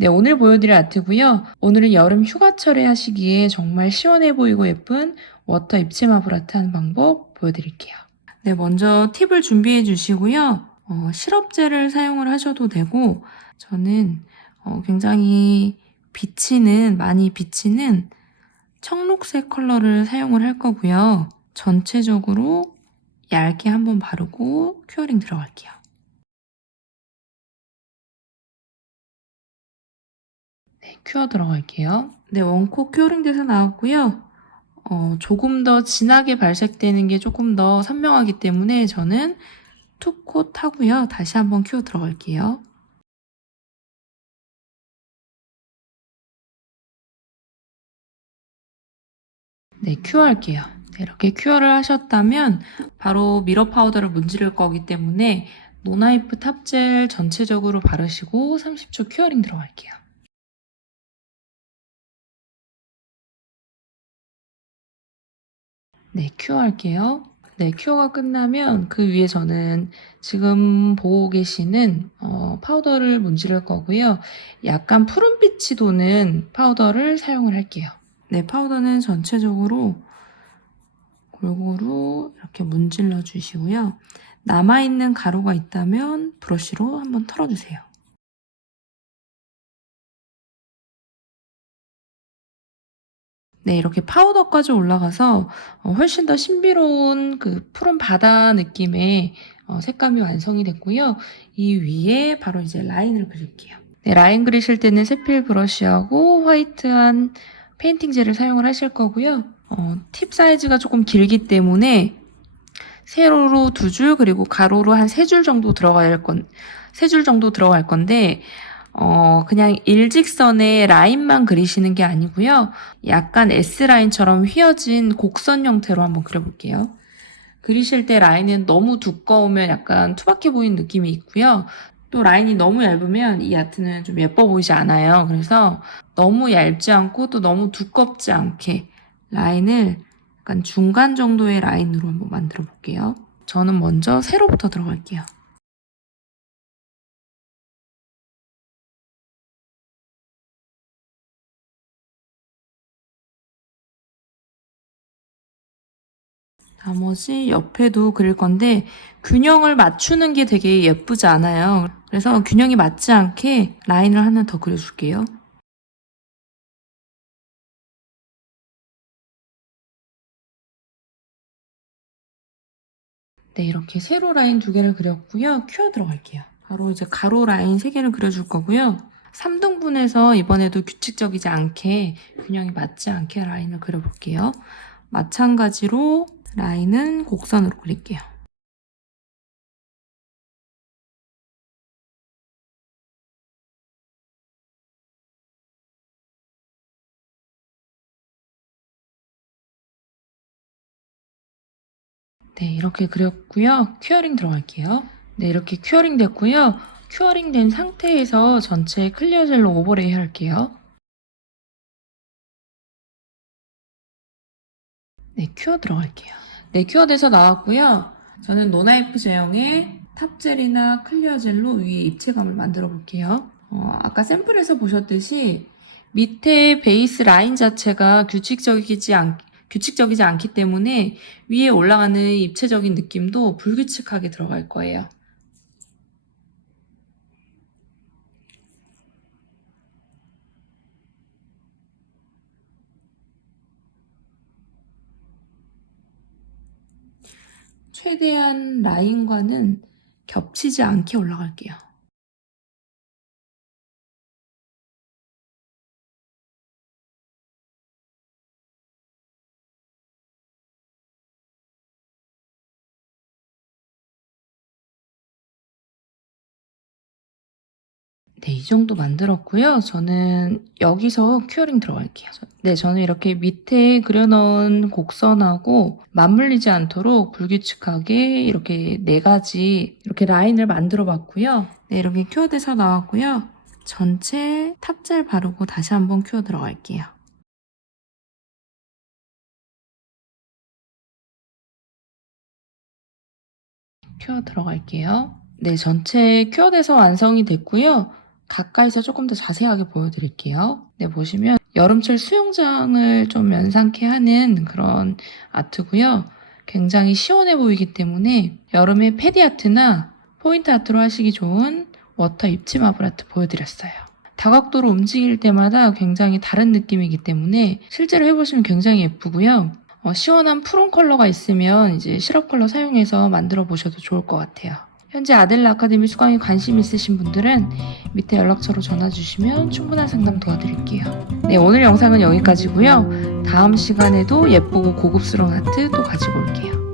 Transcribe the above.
네, 오늘 보여드릴 아트고요. 오늘은 여름 휴가철에 하시기에 정말 시원해 보이고 예쁜 워터 입체 마블 아트 하는 방법 보여드릴게요. 네, 먼저 팁을 준비해 주시고요. 어, 시럽젤을 사용을 하셔도 되고 저는 어, 굉장히 비치는 많이 비치는 청록색 컬러를 사용을 할 거고요. 전체적으로 얇게 한번 바르고 큐어링 들어갈게요. 네, 큐어 들어갈게요. 네, 원코 큐어링 돼서 나왔고요. 어, 조금 더 진하게 발색되는 게 조금 더 선명하기 때문에 저는 투콧 하고요. 다시 한번 큐어 들어갈게요. 네, 큐어 할게요. 네, 이렇게 큐어를 하셨다면 바로 미러 파우더를 문지를 거기 때문에 노나이프 탑젤 전체적으로 바르시고 30초 큐어링 들어갈게요. 네, 큐어 할게요. 네, 큐어가 끝나면 그 위에 저는 지금 보고 계시는 어, 파우더를 문지를 거고요. 약간 푸른빛이 도는 파우더를 사용을 할게요. 네, 파우더는 전체적으로 골고루 이렇게 문질러 주시고요. 남아있는 가루가 있다면 브러쉬로 한번 털어주세요. 네, 이렇게 파우더까지 올라가서 어, 훨씬 더 신비로운 그 푸른 바다 느낌의 어, 색감이 완성이 됐고요. 이 위에 바로 이제 라인을 그릴게요. 네, 라인 그리실 때는 세필 브러쉬하고 화이트한 페인팅 젤을 사용을 하실 거고요. 어, 팁 사이즈가 조금 길기 때문에 세로로 두 줄 그리고 가로로 한 세 줄 정도 들어갈 건, 세 줄 정도 들어갈 건데 어, 그냥 일직선에 라인만 그리시는 게 아니고요. 약간 S라인처럼 휘어진 곡선 형태로 한번 그려볼게요. 그리실 때 라인은 너무 두꺼우면 약간 투박해 보이는 느낌이 있고요. 또 라인이 너무 얇으면 이 아트는 좀 예뻐 보이지 않아요. 그래서 너무 얇지 않고 또 너무 두껍지 않게 라인을 약간 중간 정도의 라인으로 한번 만들어 볼게요. 저는 먼저 세로부터 들어갈게요. 나머지 옆에도 그릴 건데 균형을 맞추는 게 되게 예쁘지 않아요. 그래서 균형이 맞지 않게 라인을 하나 더 그려줄게요. 네, 이렇게 세로 라인 두 개를 그렸고요. 큐어 들어갈게요. 바로 이제 가로 라인 세 개를 그려줄 거고요. 3등분해서 이번에도 규칙적이지 않게 균형이 맞지 않게 라인을 그려볼게요. 마찬가지로 라인은 곡선으로 그릴게요. 네, 이렇게 그렸고요. 큐어링 들어갈게요. 네, 이렇게 큐어링 됐고요. 큐어링 된 상태에서 전체 클리어 젤로 오버레이 할게요. 네, 큐어 들어갈게요. 네, 큐어 돼서 나왔고요. 저는 노나이프 제형의 탑젤이나 클리어 젤로 위에 입체감을 만들어 볼게요. 어, 아까 샘플에서 보셨듯이 밑에 베이스 라인 자체가 규칙적이지 않, 규칙적이지 않기 때문에 위에 올라가는 입체적인 느낌도 불규칙하게 들어갈 거예요. 최대한 라인과는 겹치지 않게 올라갈게요. 네, 이 정도 만들었고요. 저는 여기서 큐어링 들어갈게요. 네, 저는 이렇게 밑에 그려놓은 곡선하고 맞물리지 않도록 불규칙하게 이렇게 네 가지 이렇게 라인을 만들어 봤고요. 네, 이렇게 큐어 돼서 나왔고요. 전체 탑젤 바르고 다시 한번 큐어 들어갈게요. 큐어 들어갈게요. 네, 전체 큐어 돼서 완성이 됐고요. 가까이서 조금 더 자세하게 보여드릴게요. 네, 보시면 여름철 수영장을 좀 연상케 하는 그런 아트고요. 굉장히 시원해 보이기 때문에 여름에 패디 아트나 포인트 아트로 하시기 좋은 워터 입체 마블 아트 보여드렸어요. 다각도로 움직일 때마다 굉장히 다른 느낌이기 때문에 실제로 해보시면 굉장히 예쁘고요. 어, 시원한 푸른 컬러가 있으면 이제 시럽 컬러 사용해서 만들어 보셔도 좋을 것 같아요. 현재 아델라 아카데미 수강에 관심 있으신 분들은 밑에 연락처로 전화 주시면 충분한 상담 도와드릴게요. 네, 오늘 영상은 여기까지고요. 다음 시간에도 예쁘고 고급스러운 아트 또 가지고 올게요.